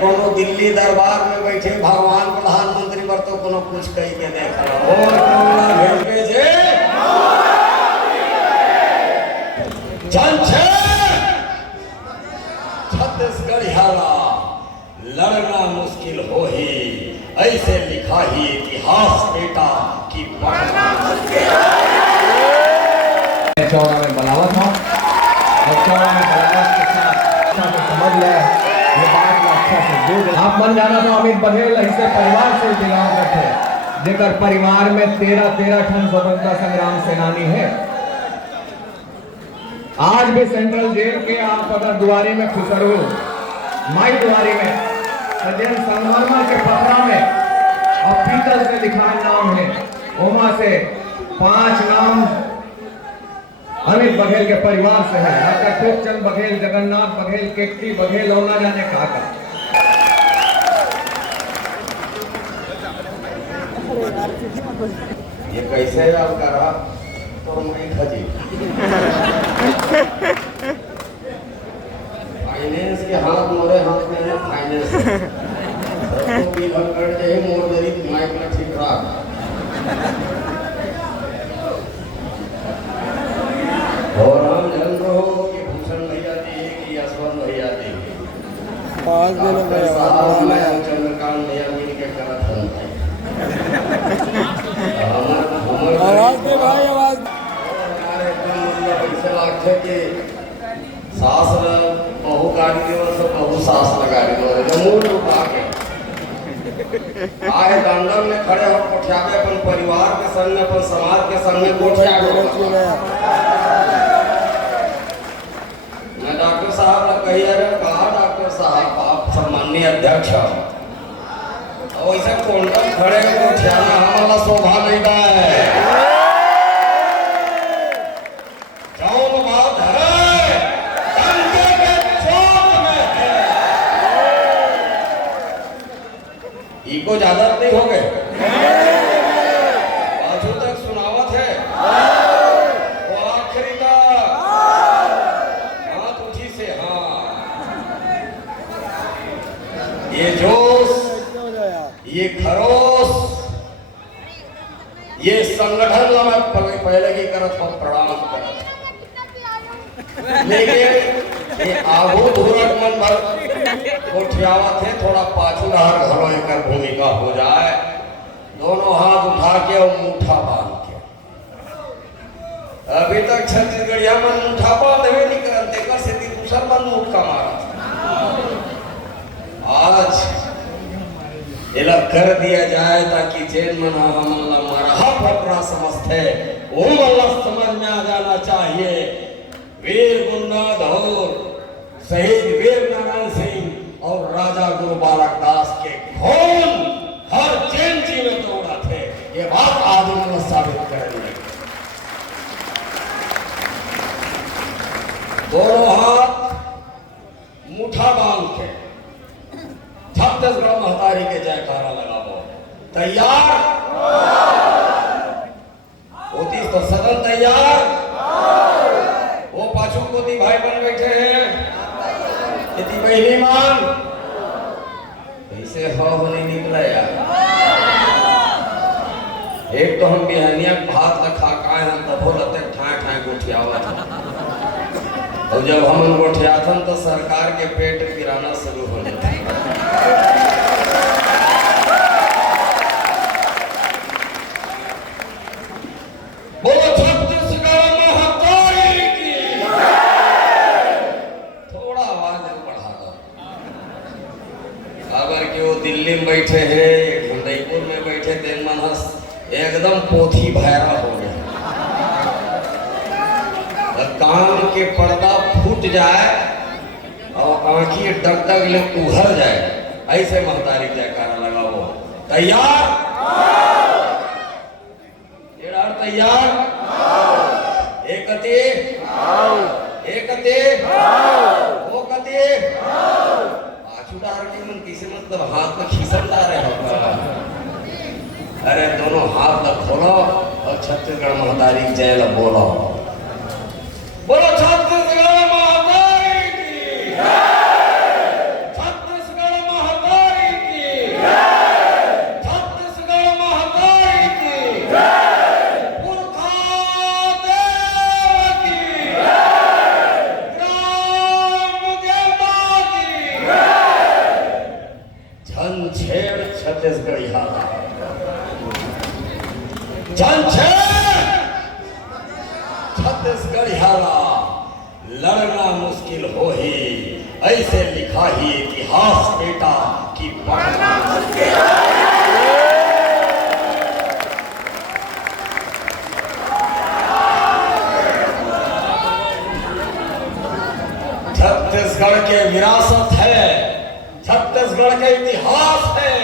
कोनो दिल्ली दरबार में बैठे भगवान प्रधानमंत्री पर तो कोनो कुछ कही के देख रहा और भेजे छत्तीसगढ़ हाला लड़ना मुश्किल हो ही ऐसे लिखा ही इतिहास बेटा कि पढ़ना मुश्किल है। 14 में बलावत हो और 14 में बलावत के साथ समझ ले ये बात अच्छा से दूर आप मन जाना तो अमित बघेल ऐसे परिवार से बिलोंग करते जेकर परिवार में 13 ठन स्वतंत्रता संग्राम सेनानी है। आज भी सेंट्रल जेल के आप अगर दुआरी में खुसरो माई दुआरी में सज्जन संगमरमर के पथरा में और पीतल से लिखा नाम है ओमा से 5 नाम अमित बघेल के परिवार से है। डॉक्टर खूबचंद बघेल, जगन्नाथ बघेल, केकटी बघेल और ना जाने कहा का। ये कैसे याद करा तो मैं खजी फाइनेंस के हाथ मोरे हाथ में है फाइनेंस तो भी कर दे मोर मेरी माइक में ठीक रहा और हम जन रहो कि भूषण भैया दी कि यशवंत भैया दी पांच दिन में चंद्रकांत भैया मिल के करत हैं आवाज दे भाई आवाज यार एकदम ऐसे लगता है कि सास बहु गाड़ी दिवस बहु सास लगा दिवस मूल रूप आके आए दंडन में खड़े हो कोठियावे अपन परिवार के संग में अपन समाज के संग में कोठियावे मैं डॉक्टर साहब ने कही अरे कहा डॉक्टर साहब आप सम्माननीय अध्यक्ष और ऐसे कोंडम खड़े कोठियाना हमारा शोभा नहीं दा है जौन बात है डंके के चोट में है इको ज्यादा नहीं हो गए बाजू तक सुनावत है वो आखिरी का हाथ उठी से हाँ ये जोश ये खरोश ये संगठन ला मैं पहले की करत हो प्रणाम करत लेकिन ये आगू धूरक मन भर कोठियावा थे थोड़ा पाछू रहर घरो एकर भूमिका हो जाए दोनों हाथ उठा के और मुठा बांध के अभी तक छत्तीसगढ़िया मन मुठा बांध देवे नहीं करत एकर से दूसर मन मुठा मारा आज इला कर दिया जाए ताकि जेल में हमला मरहा फटरा समझते वो वाला समझ में आ जाना चाहिए वीर गुंडा और शहीद वीर नारायण सिंह और राजा गुरु बालक दास के खून हर जेल जी में दौड़ा थे ये बात आदमी साबित करेंगे। दोनों हाथ मुठा बांध के छत्तीसगढ़ महतारी के जयकारा लगाओ तैयार होती तो सदन तैयार वो पाछू कोती भाई बन बैठे हैं इतनी पहली मान ऐसे हो नहीं निकला यार एक तो हम बिहानिया भात रखा काए हम तब बोलते ठाए ठाए गोठियावा और जब हम गोठियाथन तो सरकार के पेट गिराना शुरू हो जाता बोलो छत्तीसगढ़ महतारी की थोड़ा आवाज बढ़ा दो अगर कि वो दिल्ली में बैठे हैं उदयपुर में बैठे तेन मनहस एकदम पोथी भैरा हो गया कान के पर्दा फूट जाए और आंखी डगडग ले उभर जाए ऐसे महतारी जयकारा लगाओ तैयार तैयार एकते एकते वो कते आचुदार के मन किसे मतलब हाथ में खींचता रहे हो अरे दोनों हाथ तक खोलो और छत्तीसगढ़ महतारी जय लो बोलो बोलो छत्तीसगढ़ महतारी की छत्तीसगढ़ महतारी जनछेड़ छत्तीसगढ़ हाला जनछेड़ छत्तीसगढ़ हाला लड़ना मुश्किल हो ही ऐसे लिखा ही इतिहास बेटा कि पढ़ना मुश्किल छत्तीसगढ़ के विरासत है, छत्तीसगढ़ के इतिहास है।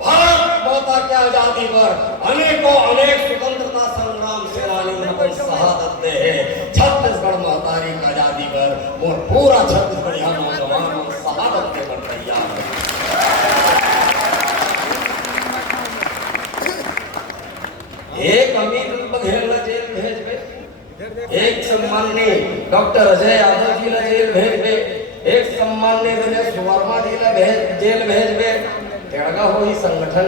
भारत माता की आजादी पर अनेकों अनेक स्वतंत्रता संग्राम सेनानी अपन शहादत दे है। छत्तीसगढ़ महतारी की आजादी पर वो पूरा छत्तीसगढ़ यहाँ नौजवान शहादत के पर तैयार है। एक अमित बघेल जेल भेज दे, एक सम्माननीय डॉक्टर अजय यादव जी जेल भेज दे, एक सम्माननीय दिनेश वर्मा जी जेल भेज दे। तेड़गा हो ही संगठन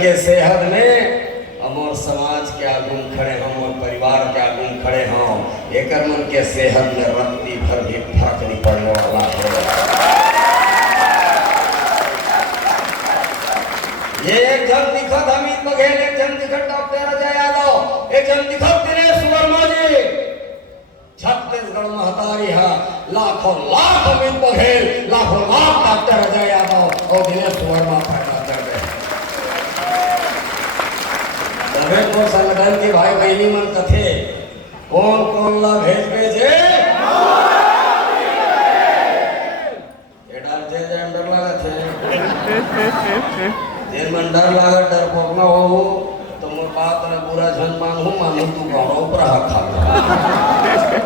के सेहत में हमारे समाज के आगुन खड़े हम और परिवार के आगुन खड़े हम। एक मन के सेहत में रत्ती भर भी फर्क नहीं पड़ने वाला है। ये एक जन दिखत अमित बघेल, एक जन दिखत डॉक्टर अजय यादव, एक जन दिखत दिनेश वर्मा जी। छत्तीसगढ़ महतारी है, लाखों लाख अमित बघेल, लाखों लाख डॉक्टर अजय यादव और दिनेश वर्मा पैदा कर रहे। तबे तो संगठन के भाई बहनी मन कथे कौन कौन ला भेज भेजे ये डालते अंदर लागत है। जेल में डर लागत, डर पोकना हो तो मोर बात ने पूरा झन मानू तू कहो ऊपर हाथ खा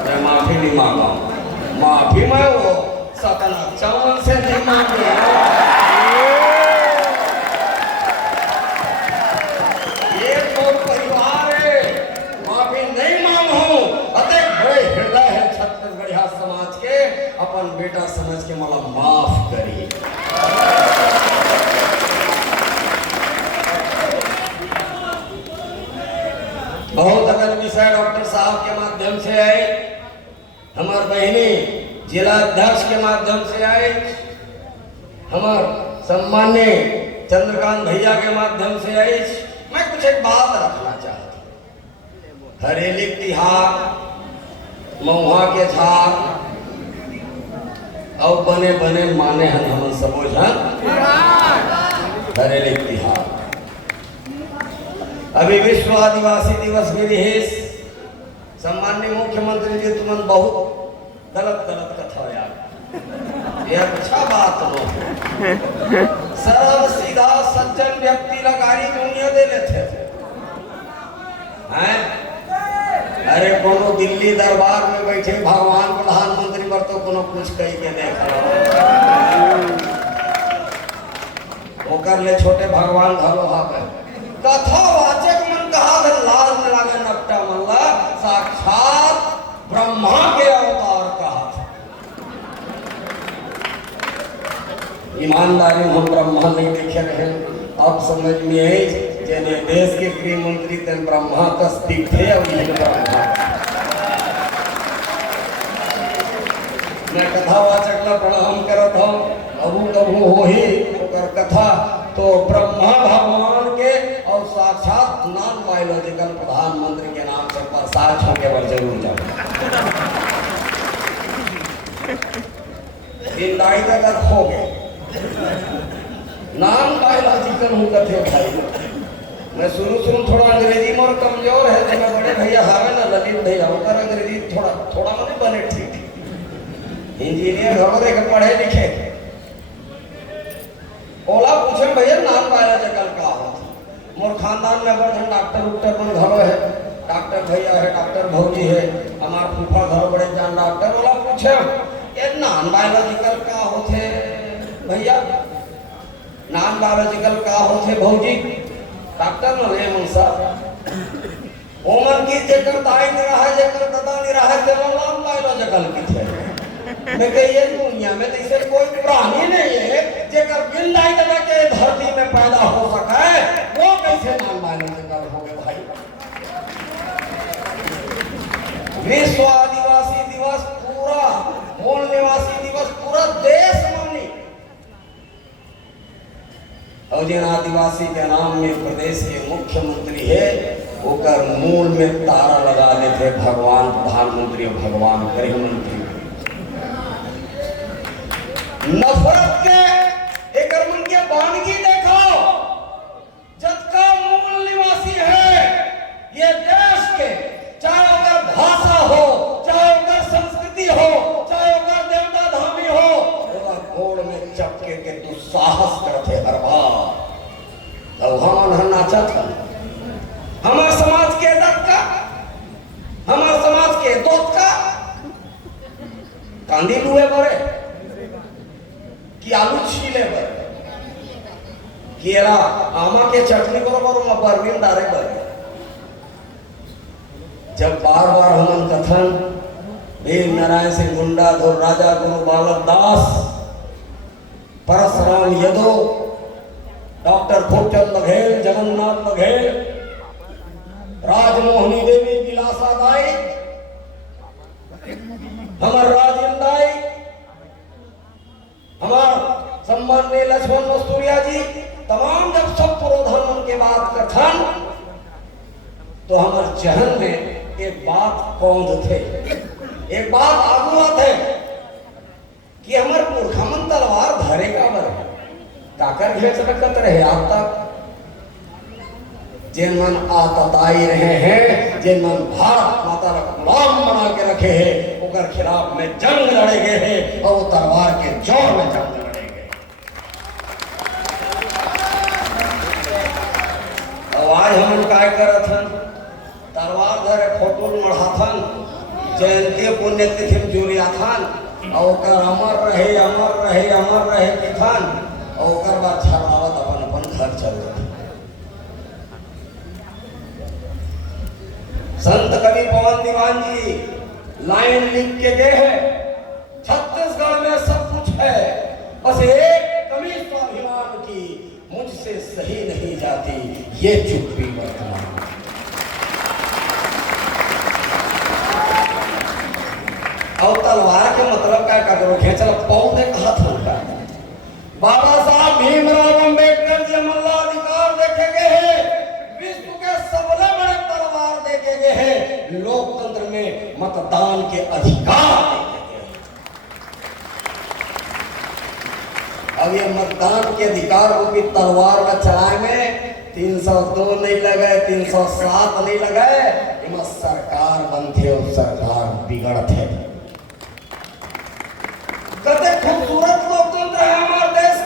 मैं माफी नहीं मांगा, माफी मैं वो सतना चवन से नहीं मांगी। ये तो परिवार है, माफी नहीं मांगू। अतः बड़े हृदय है छत्तीसगढ़ समाज के, अपन बेटा समझ के मला माफ करिए। बहुत अगल विषय डॉक्टर साहब के माध्यम से आए, हमार बहनी जिला अध्यक्ष के माध्यम से आए, हमार सम्मान्य चंद्रकांत भैया के माध्यम से आए। मैं कुछ एक बात रखना चाहता हूँ। हरेली तिहार महुआ के झार और बने बने माने हन हम सबो जन हरेली तिहार। अभी विश्व आदिवासी दिवस भी रहे। सम्माननीय मुख्यमंत्री जी तुमन बहुत गलत कथा यार, यह अच्छा बात हो। सरल सीधा सज्जन व्यक्ति लगारी दुनिया दे लेते हैं। अरे कोनो दिल्ली दरबार में बैठे भगवान प्रधानमंत्री पर तो कोनो कुछ कही के देख ओकर ले छोटे भगवान घरो हाके कथावाचक मन कहा लाल में लागे नकटा मल्ला साक्षात ब्रह्मा के अवतार कहा। ईमानदारी हम ब्रह्मा नहीं देखे रहे, अब समझ में आई जेने देश के गृह मंत्री तेन ब्रह्मा कस दिखे और ये ब्रह्मा मैं कथावाचक ला प्रणाम करत हूं। अबू कबू हो ही ओकर कथा तो ब्रह्मा भगवान के और साक्षात नॉन बायोलॉजिकल प्रधानमंत्री के नाम से प्रसाद होके पर जरूर जाओ। जिंदाई तक खो गए नॉन बायोलॉजिकल हूँ कथे भाई। मैं शुरू थोड़ा अंग्रेजी में और कमजोर है तो मैं बड़े भैया हावे ना ललित भैया होकर अंग्रेजी थोड़ा मैंने बने ठीक। इंजीनियर घरों देख पढ़े लिखे ओला पूछे भैया नाम बायोलॉजिकल का हो। मोर खानदान में बड़े डॉक्टर मन घरो है, डॉक्टर भैया है, डॉक्टर भौजी है, हमार फूफा घरो बड़े जान डॉक्टर। ओला पूछे ये नॉन बायोलॉजिकल का होथे भैया, नॉन बायोलॉजिकल का होथे भौजी। डॉक्टर न ले मन साहब ओमन की जेकर दाई नहीं रहा जेकर दादा नहीं रहा ते नॉन बायोलॉजिकल की थे। मैं कहिए दुनिया में तो इसे कोई प्राणी नहीं है जेकर जिंदाई दबा के धरती में पैदा हो सके, वो कैसे नॉन बायोलॉजिकल हो गए भाई। विश्व आदिवासी दिवस पूरा मूल निवासी जिन आदिवासी के नाम में प्रदेश के मुख्यमंत्री है ओकर मूल में तारा लगा देते भगवान प्रधानमंत्री और भगवान गृह मंत्री। नफरत के एक मन के बानगी देखो, जबका मूल निवासी है ये देश के, चाहे अगर भाषा हो, चाहे अगर संस्कृति हो, चाहे अगर देवता धामी हो, गोड़ में चपके के दुस्साहस करते हर बार। तो हम नाचा था हमारे समाज के इज्जत का, हमारे समाज के दोस्त का कांदी लुए बड़े कि आलू छीले बर केरा आमा के चटनी बरोबर बरबिन डारे बर। जब बार बार हमन कथन वीर नारायण सिंह गुंडा, गुरु राजा, गुरु बालक दास, परशुराम यदो, डॉक्टर खूबचंद बघेल, जगन्नाथ बघेल, राजमोहनी देवी, विलासा दाई, हमार राजेंद्र दाई, हमार सम्माननीय लक्ष्मण मस्तूरिया जी, तमाम जब सब पुरोधन के बात कथन तो हमार जहन में एक बात कौंध थे, एक बात आगुआ थे कि हमार पुरखमन तलवार धरे का बर काकर घेच रखत रहे आप तक। जिन मन आतताई रहे हैं, जिन मन भारत माता का गुलाम बना के रखे हैं, उनके खिलाफ में जंग लड़े गए हैं और वो तलवार के जोर में जंग लड़े गए। तो आज हम काय करत हन, तलवार धरे फोटो मढ़ाथन, जयंती पुण्यतिथि में जुड़ियाथन और अमर रहे अमर रहे अमर रहे किथन और बाद छड़ावत अपन अपन घर चल जाए। संत कवि पवन दीवान जी लाइन लिख के गए हैं, छत्तीसगढ़ में सब कुछ है, बस एक कमी स्वाभिमान की मुझसे सही नहीं जाती, ये चुप्पी वर्तमान। और तलवार के मतलब क्या करो खेचल पौधे कहा था बाबा साहब भीमराव अंबेडकर जी मल्ला अधिकार देखे गए हैं, विश्व के सबसे बड़े तलवार देखे गए हैं, लोकतंत्र में मतदान के अधिकार देखे गए। अब ये मतदान के अधिकार को भी तलवार में चलाए में 302 नहीं लगाए, 307 नहीं लगाए, इमा सरकार बनते और सरकार बिगड़ते। कते खूबसूरत लोकतंत्र है हमारे देश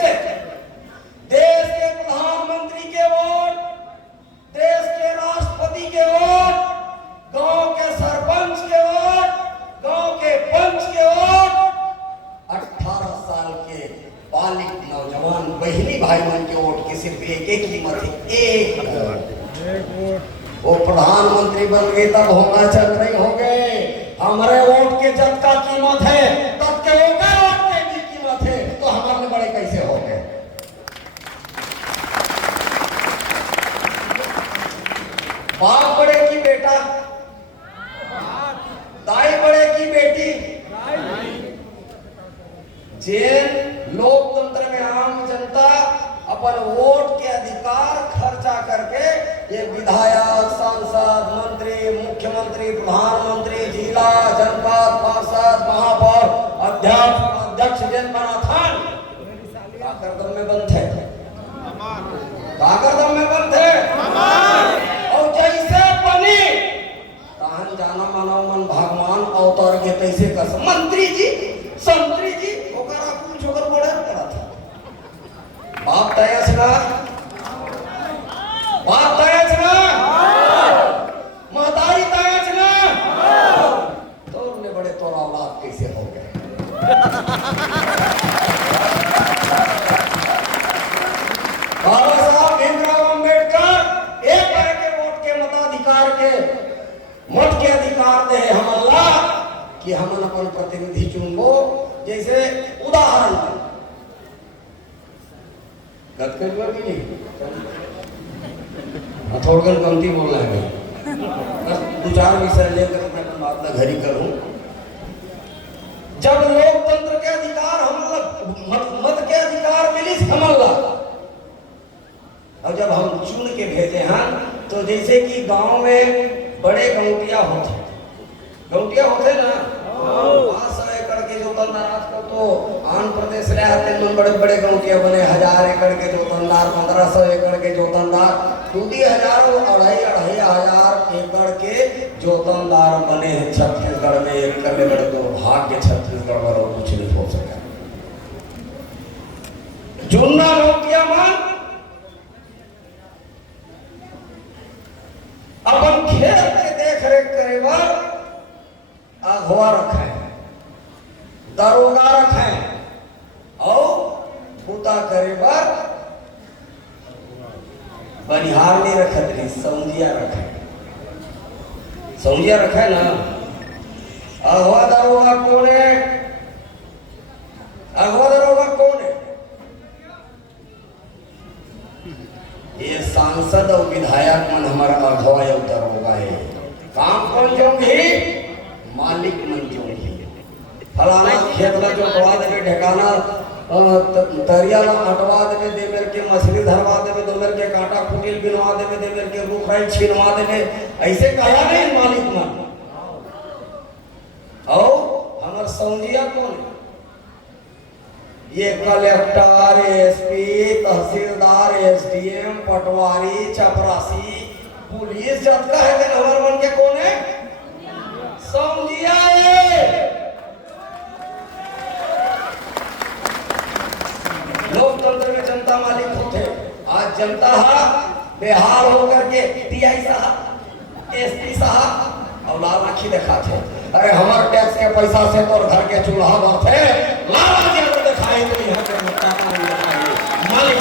के प्रधानमंत्री के वोट, देश के राष्ट्रपति के वोट, गांव के सरपंच के वोट, गांव के पंच के वोट, 18 साल के बालिक नौजवान बहनी भाई मन के वोट की सिर्फ एक कीमत है, एक वोट। वो प्रधानमंत्री बन गए तब होना चल रही हो गए, हमारे वोट के जब का कीमत है तब के वोट के भी कीमत है, तो हमारे बड़े कैसे हो गए। बाप बड़े की बेटा, दाई बड़े की बेटी, जेल लोकतंत्र में आम जनता अपन वोट के अधिकार खर्चा करके ये विधायक, सांसद, मंत्री, मुख्यमंत्री, प्रधानमंत्री, जिला, जनपद, पार्षद, महापौर, अध्यक्ष जन बनाथन काकरदम में बंद है, काकरदम में बंद है। और जैसे बनी ताहन जाना मानव मन भगवान अवतार के तैसे कर मंत्री जी, संतरी जी ओकरा कुछ ओकर बड़े पड़ा था। बाप तय छना, बाप तय छना, महतारी तय छना, तोरने बड़े तोरा औलाद कैसे हो गए। बाबा साहब भीमराव अंबेडकर एक तरह के वोट के मताधिकार के मत के अधिकार दे हम अल्लाह कि हम अपन प्रतिनिधि चुनबो। जैसे उदाहरण थोड़ा कमती बोलना है, बस 2-4 विषय लेकर मैं बात ना घरी करूं। जब लोकतंत्र के अधिकार हम मत के अधिकार मिली हमला जब हम चुन के भेजे हैं, तो जैसे कि गांव में बड़े गौटिया होते ना, 500 एकड़ के जो तंदार आजकल तो आंध्र प्रदेश ले आते हैं, बड़े बड़े गौटिया बने, 1000 एकड़ के जो तंदार, 1500 एकड़ के जो तंदार, 2,000 2,500 एकड़ के जो तंदार बने हैं छत्तीसगढ़ में। एक करने बड़े दुर्भाग्य छत्तीसगढ़ में और कुछ नहीं हो सका। जुन्ना गौटिया मन अपन खेत के देख रेख करे बर अगवा रखे, दरोगा रखे, और पूता करे बर बनिहार नहीं रखत रही, समझिया रखे ना। अगवा दरोगा कौन है? ये सांसद और विधायक मन हमारा अगवा और दरोगा है। काम कौन जो भी मालिक मन जो भी फलाना खेत में जो दवा देवे, ढकाना तरिया ला अटवा देवे, दे मेर के मछली धरवा देवे, दो मेर के कांटा कुटिल बिनवा देवे, दे मेर के रुख राई छिनवा देवे, ऐसे कहा नहीं मालिक मन। और हमार समझिया कौन है? ये कलेक्टर, एसपी, तहसीलदार, एसडीएम, पटवारी, चपरासी, पुलिस जतका है दिन हमार मन के कौन है? समझिया लोकतंत्र में जनता मालिक होते। आज जनता बेहाल होकर के टीआई साहब, एसपी साहब और लाल आखी दिखाते, अरे हमारे टैक्स के पैसा से तो घर के चूल्हा बढ़ते, लाल आखी तो दिखाई तो यहाँ पे मालिक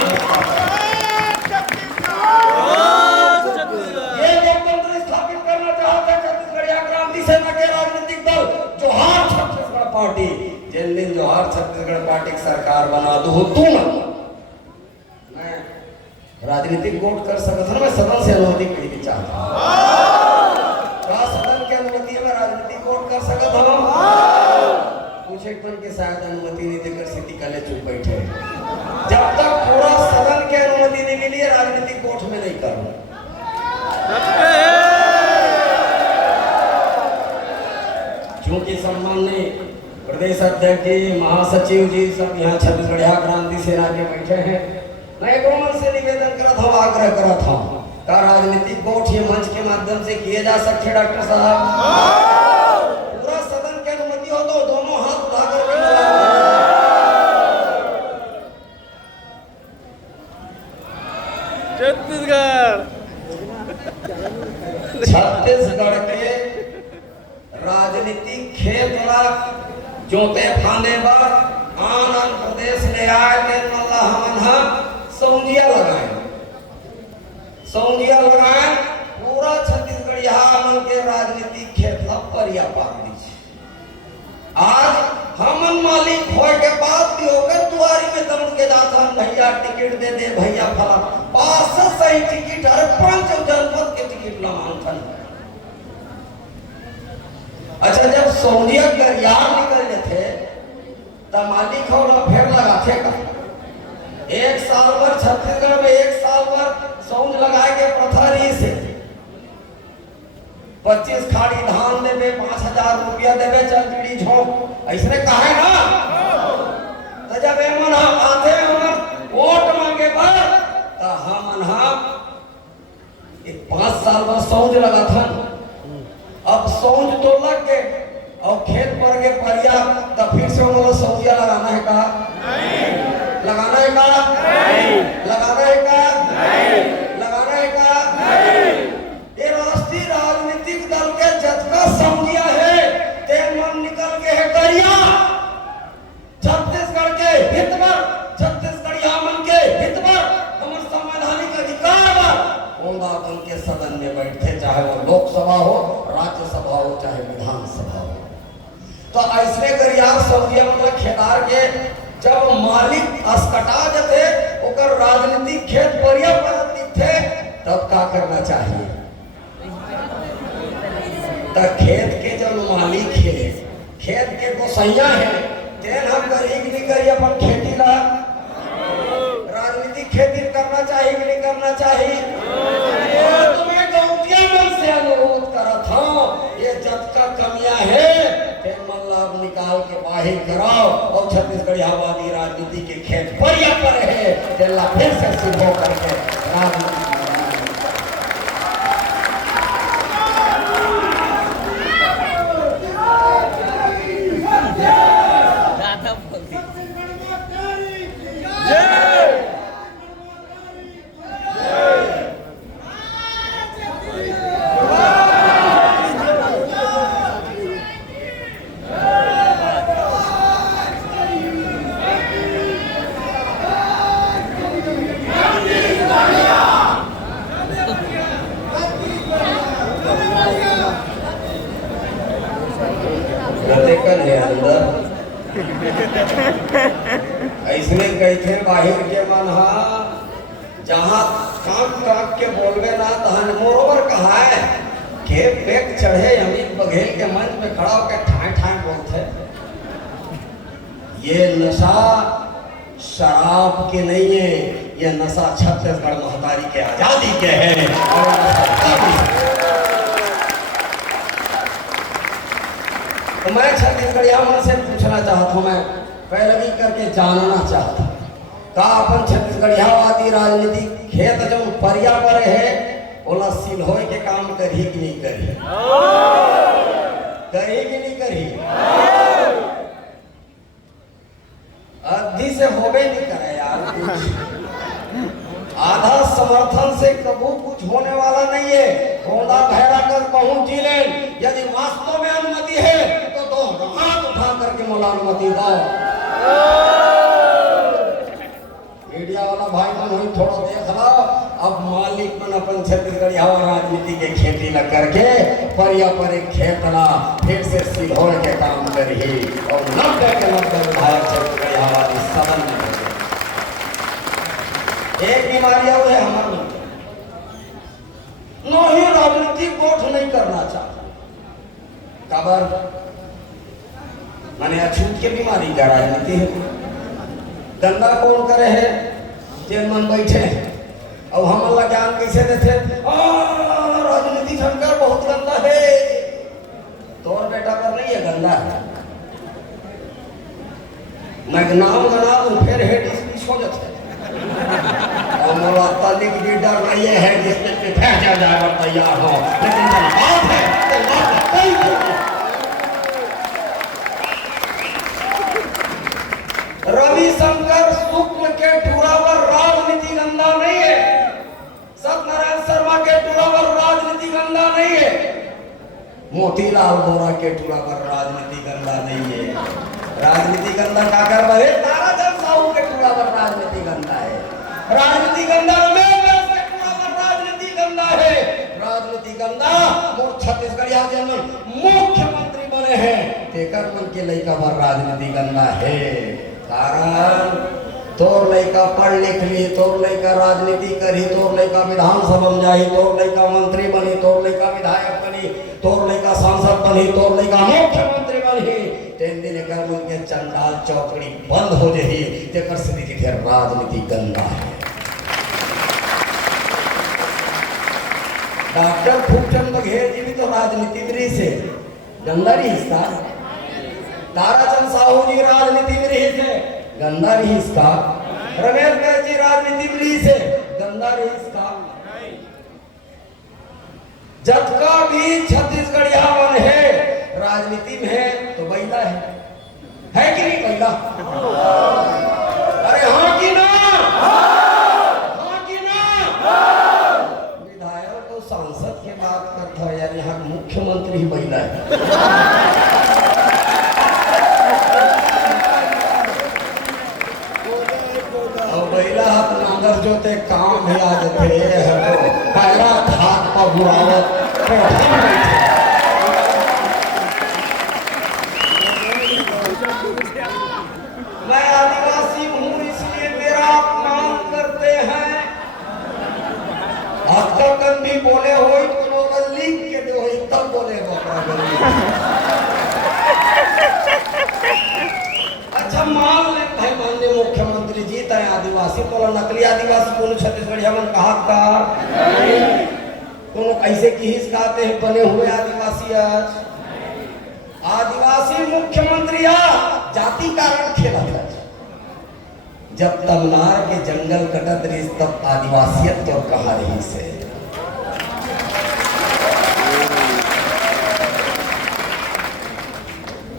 ये लोकतंत्र स्थापित करना चाहते छत्तीसगढ़ क्रांति सेना के राजनीतिक दल जोहार छत्तीसगढ़ पार्टी। जिन दिन जोहार छत्तीसगढ़ पार्टी की सरकार बना दो तुम, मैं राजनीतिक वोट कर सकता हूँ, मैं सदन से अनुमति नहीं चाहता। सदन की अनुमति है, मैं राजनीतिक वोट कर सकता हूँ। कुछ एक मन के शायद अनुमति नहीं देकर सिटी कले चुप बैठे। जब तक पूरा सदन की अनुमति नहीं मिली है, राजनीतिक वोट में नहीं करूँ। क्योंकि सम्माननीय प्रदेश अध्यक्ष जी, महासचिव जी सब यहाँ छत्तीसगढ़ क्रांति सेना के बैठे हैं। मैं गवर्नमेंट से निवेदन करता हूँ, आग्रह करता हूँ, का राजनीतिक वोट ये मंच के माध्यम से किए जा सकते। डॉक्टर साहब, पूरा सदन की अनुमति हो तो दोनों हाथ उठाकर छत्तीसगढ़ के राजनीतिक क्षेत्र जोते फाने पर आनंद प्रदेश ले आए के मल्ला हमन सौंजिया लगाए पूरा छत्तीसगढ़ यहाँ मन के राजनीतिक क्षेत्र परिया पाती। आज हमन मालिक होए के बाद भी होकर दुआरी में दम के दाता, भैया टिकट दे दे, भैया फला 500 सही टिकट, हर 5 जनपद के टिकट लमांथन। अच्छा, जब सोनिया गरियार निकल थे तब मालिक हो ना फिर लगाते का 1 साल भर छत्तीसगढ़ में 1 साल भर सौंज लगाए के पथरी से 25 खाड़ी धान देवे, 5,000 रुपया देवे, चल पीढ़ी झोंक ऐसे कहा है ना। तो जब एमन आते हम वोट मांगे पर तो हमन 5 साल बाद सौंज लगा था। अब सौंज तो लग गए और खेत पर के परिया, तब फिर से उन्होंने सौंजिया लगाना है कहा? लगाना है कहा? लगाना है कहा? लगाना है कहा? ये राष्ट्रीय राजनीतिक दल के जतका सौंजिया है ते मन निकल के है करिया छत्तीसगढ़ के हित में, छत्तीसगढ़िया मन के हित में, हमारे संवैधानिक अधिकार पर ओंदा बन के सदन में बैठे, चाहे वो लोकसभा हो, राज्यसभा हो, चाहे विधानसभा हो। तो ऐसे गरियार सौंजिया मतलब खेदार के जब मालिक अस्कटा जते ओकर राजनीतिक खेत परिया परत थे, तब क्या करना चाहिए? तो खेत के जो मालिक है, खेत के गोसैया है, तेन हम गरीब नहीं करिए अपन खेती ला राजनीतिक खेती करना चाहिए कि नहीं करना चाहिए? निकाल के बाहर कराओ और छत्तीसगढ़ी आबादी राजनीति के खेत पर या पर है तेला फिर से सिद्ध हो करके राजनीति कर ले अंदर ऐसने कहते बाहिर के मन हा जहाँ कांप कांप के बोलवे ना तहन मोरोबर कहा है के पेट चढ़े अमित बघेल के मंच में खड़ा होकर ठाई ठाई बोलते ये नशा शराब के नहीं है, ये नशा छत्तीसगढ़ महतारी के आजादी के है। तो मैं छत्तीसगढ़िया मन से पूछना चाहता हूँ, मैं पैरवी करके जानना चाहता हूँ का अपन छत्तीसगढ़ियावादी राजनीति खेत जो परिया पर है ओला सिल्होय के काम करी कि नहीं करी, करी कि नहीं करी, अद्धी से होबे नहीं करे यार। आधा समर्थन से कबू कुछ होने वाला नहीं है। गोंदा भैरा कर पहुंच जिले यदि वास्तव में अनुमति है तो दो हाथ उठा करके मोला अनुमति दो। मीडिया वाला भाई मन हुई थोड़ा देख लो, अब मालिक मन अपन छत्तीसगढ़ राजनीति के खेती न करके परिया पर एक खेतला फिर से सिल्होर के काम करी और 90 के 90 विधायक छत्तीसगढ़ सदन में एक बीमारी और है हमारे नहीं राजनीति गोठ नहीं करना चाहता कबर माने अछूत के बीमारी का राजनीति है। गंदा कौन करे है जेल मन बैठे अब हम अल्लाह ज्ञान कैसे देते राजनीति शंकर बहुत गंदा है, तोर बेटा पर नहीं है गंदा है, मैं नाम बना दूं फिर हेड स्पीच हो जाते तालिक लीडर नहीं है जिसके पे जाए तैयार हो, लेकिन बात है रविशंकर शुक्ल के टूरावर राजनीति गंदा नहीं है, सत्यनारायण शर्मा के टूरावर राजनीति गंदा नहीं है, मोतीलाल वोरा के टूरावर राजनीति गंदा नहीं है। राजनीति गंदा का कर बहे ताराचंद साहू के टूरावर राजनीति गंदा है, राजनीति गंदा के टूरावर राजनीति गंदा है, राजनीति गंदा मोर छत्तीसगढ़िया जन मुख्यमंत्री बने हैं तेकर मन के लइका पर राजनीति गंदा है। कारण तोर लड़का पढ़ लिख ली, तोर लड़का राजनीति करी, तोर लड़का विधानसभा में जाई, तोर लड़का मंत्री बनी, तोर लड़का विधायक बनी, तोर लड़का सांसद बनी, तोर लड़का मुख्यमंत्री बनी, तीन दिन कर मन के चंडाल चौकड़ी बंद हो जाही तेकर स्थिति फिर राजनीति गंदा है। डॉक्टर फूलचंद बघेल जी भी तो राजनीति में रही से गंदा रही इसका, ताराचंद साहू जी राजनीति में रही से गंदा रही इसका, रमेश बैस जी राजनीति में रही से गंदा रही इसका, जबका भी छत्तीसगढ़िया वन है राजनीति में है तो बैला है कि नहीं बैला? अरे हाँ कि ना, हाँ कि ना? विधायक तो सांसद की बात करता है यार, यहाँ मुख्यमंत्री ही बैला है। नागर जो ते काम भी आ जाते हैं तो पहला धाक पर बुरावत मैं आदिवासी हूँ इसलिए मेरा अपमान करते हैं। आजकल भी बोले हो तो लोग लिख के दो तब बोले अच्छा मान ले भाई माननीय मुख्यमंत्री जी तय आदिवासी को नकली आदिवासी को छत्तीसगढ़िया मन कहा का कोनो ऐसे की हिस कहते हैं बने हुए आदिवासी आज आदिवासी मुख्यमंत्री जाति कारण खेला था। जब तमनार के जंगल कटत रही तब आदिवासियत तो कहा रही से।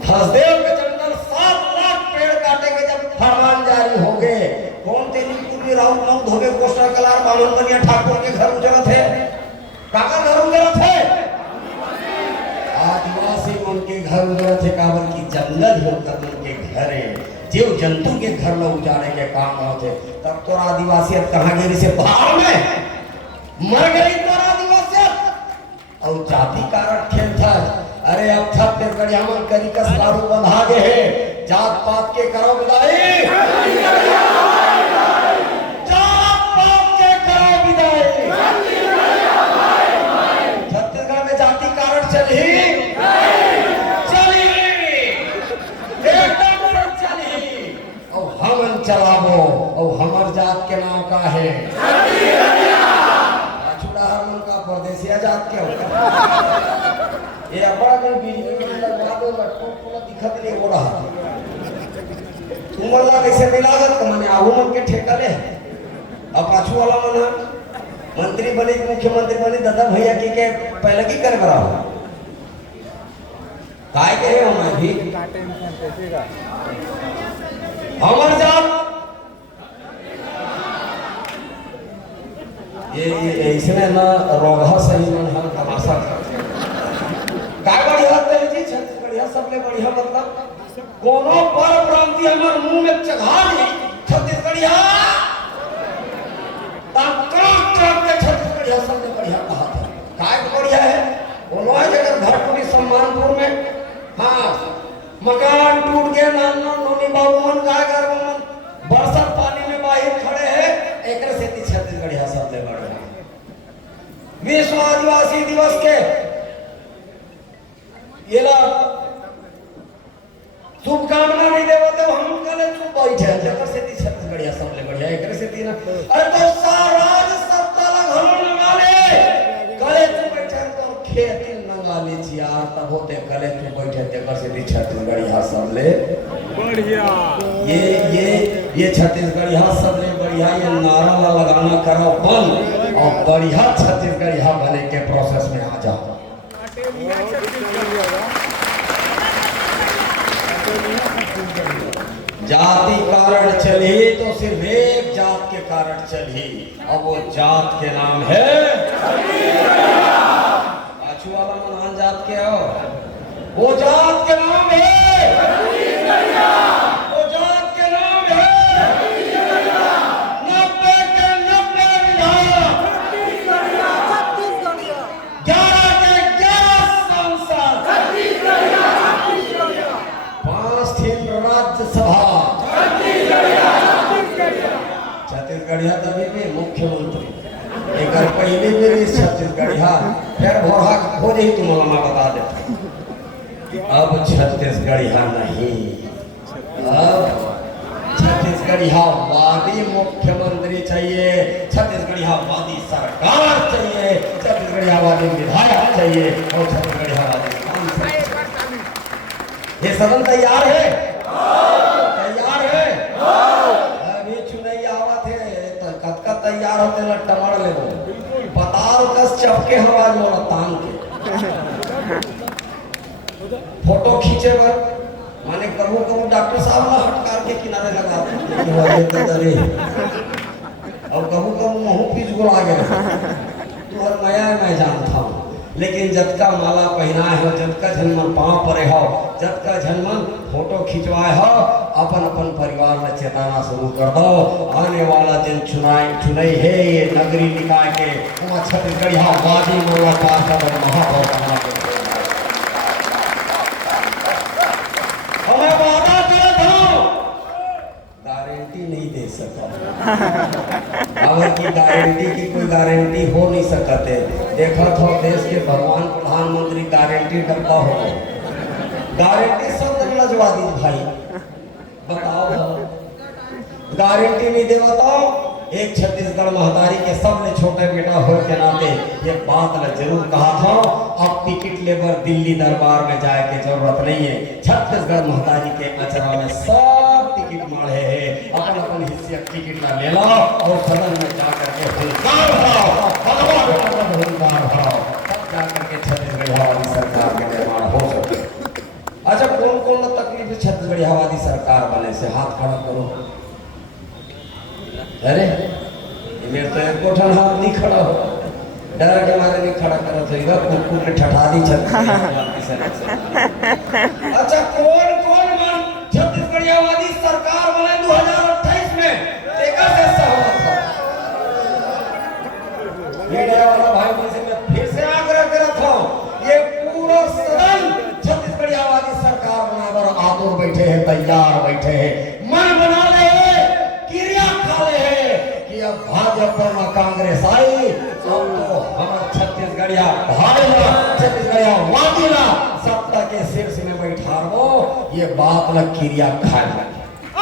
हसदेव के जंगल 7 लाख पेड़ काटे के जब फरमान जारी हो गए, कौन तेली पूर्वी राउत नौ धोबे कोष्टा कलार बामन बनिया ठाकुर के घर उजड़ा थे। काका घर उजड़ा थे, आदिवासी उनके घर उजड़ा थे। काबर की जंगल हो तब उनके घर है, जीव जंतु के घर में उजाड़े के काम होते। तब तो आदिवासियत कहाँ गई से पहाड़ में मर गई तो आदिवासियत और जाति कारण खेल था। अरे अब छत्तीसगढ़ हमन करी कस लारू बंधा गए है, जात पात के करो विदाई, जात पात के करो विदाई। छत्तीसगढ़ में जाति कारण चली चलावो और हमर जात के नाम का है छुड़ाहर का परदेसिया जात के होगा। ये बड़ा में बिजली लगवा दो पूरा दिखत नहीं हो रहा। तुमला कैसे मिलागत माने आगू मन के ठेका ले अब पाछू वाला मन मंत्री बने मुख्यमंत्री बने दादा भैया की के पहले की कर बरा हो काय के हो मैं भी हमर जात ये इसने ना रोगा सही मन हम तमाशा कर काय बढ़िया तेरे जी छत्तीसगढ़िया सबले बढ़िया मतलब कोनो पर प्रांति हमर मुंह में चढ़ा दी छत्तीसगढ़िया तकड़ा के छत्तीसगढ़िया सबले बढ़िया कहा था। काय बढ़िया है कोनो है जगह घर पूरी सम्मानपुर में हां मकान टूट गया नाना नोनी बाबू मन का घर मन बरसात पानी में बाहर खड़े हैं एकरे से छत्तीसगढ़िया सबले बढ़िया। विश्व आदिवासी दिवस के येला शुभकामना नहीं देवते हम कले चुप बैठे जकर से छत्तीसगढ़िया सबले बढ़िया एकरे से तीन अरे तो साराज सत्ता लग नगाले कले चुप बैठे तो खेती नगाले यार तब होते कले चुप बैठे तेकर से छत्तीसगढ़िया सबले बढ़िया। ये छत्तीसगढ़िया सबले बढ़िया ये नारा लगाना करो बंद और बढ़िया छत्तीसगढ़िया बने के प्रोसेस में आ जाओ। जाति कारण चली तो सिर्फ एक जात के कारण चली और वो जात के नाम है पाछू वाला महान जात के हो वो जात के नाम है वो जात के नाम है 90 के 90 विधायक 11 के 11 सांसद 5 थीन राज्यसभा छत्तीसगढ़िया तभी भी मुख्यमंत्री एक पहले मेरी छत्तीसगढ़िया फिर भोरा हो जाए तुम्हारा मैं बता देता। अब छत्तीसगढ़िया नहीं अब छत्तीसगढ़िया वादी मुख्यमंत्री चाहिए, छत्तीसगढ़िया वादी सरकार चाहिए, छत्तीसगढ़िया वादी विधायक चाहिए और छत्तीसगढ़िया वादी सांसद। ये सदन तैयार है तैयार है अभी चुनाई आवत है तो कतका तैयार होते ना टमाड़ ले बताओ कस चपके हवा मोड़ा तान के फोटो खींचे बर माने कबू कबू डॉक्टर साहब ना हटकार के किनारे लगा दे और कबू कबू मुंह पीछ गुड़ा गए तू हर नया मैं जानता हूँ लेकिन जतका माला पहना है जतका झनमन पाँव परे हो जतका झनमन फोटो खिंचवाए हो अपन अपन परिवार में चेताना शुरू कर दो। आने वाला दिन चुनाई है ये नगरी निकाय के छत्तीसगढ़िया वादी मोला पार्षद और महापौर बना के हमें वादा कर दो गारंटी नहीं दे सका और की गारंटी की कोई गारंटी हो नहीं सकते। देखा था देश के भगवान प्रधानमंत्री गारंटी डब्बा हो गारंटी सब लजवा दी भाई बताओ गारंटी नहीं दे बताओ एक छत्तीसगढ़ महतारी के सबले छोटे बेटा हो के नाते ये बात मैं जरूर कहा था, अब टिकट लेकर दिल्ली दरबार में जाए के जरूरत नहीं है। छत्तीसगढ़ महतारी के अचरा में सब टिकट मारे है, अपन अपन हिस्से टिकट ला ले लो और सदन में जाकर के हुंकार भराओ, हुंकार भराओ, तब जाकर के छत्तीसगढ़ वाली सरकार के निर्माण हो सके। अच्छा, कौन कौन तकलीफ है छत्तीसगढ़ वाली सरकार बने से? हाथ खड़ा करो। अरे मेरे तो एक कोठन हाथ नहीं खड़ा हो, डर के मारे नहीं खड़ा करा तो इधर कुकुर ने ठठा दी अच्छा, कौन कौन मन छत्तीसगढ़ वाली सरकार बने 2028 में देखा से सहमत था? मीडिया वाला भाई मुझसे मैं फिर से आग्रह करता था, ये पूरा सदन छत्तीसगढ़ वाली सरकार बनाकर आतुर बैठे हैं, तैयार बैठे हैं, मन बना ले, क्रिया खा ले कि अब भाजपा में कांग्रेस आई तो हमारा छत्तीसगढ़िया भाड़ेला छत्तीसगढ़िया वादिला सत्ता के शीर्ष में बैठा हो, ये बात लग क्रिया खाए।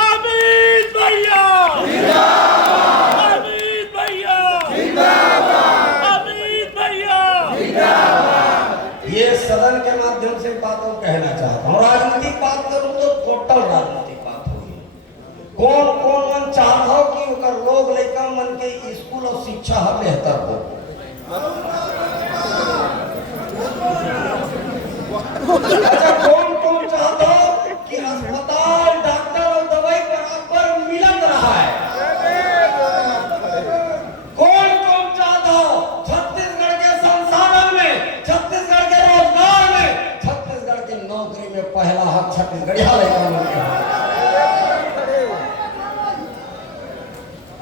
अमित भैया जिंदाबाद, अमित भैया जिंदाबाद, अमित भैया जिंदाबाद। ये सदन के माध्यम से बातों कहना चाहता हूँ। राजनीतिक बात करूँ तो टोटल राजनीतिक बात होगी। कौन कौन मन चाहता हो कि उनका लोग लड़का मन के स्कूल और शिक्षा बेहतर हो? अच्छा, कौन कौन चाहता हो कि अस्पताल, डॉक्टर और दवाई बराबर मिलत रहा है? कौन कौन चाहता हो छत्तीसगढ़ के संसाधन में, छत्तीसगढ़ के रोजगार में, छत्तीसगढ़ की नौकरी में पहला हक छत्तीसगढ़िया लड़का मन का?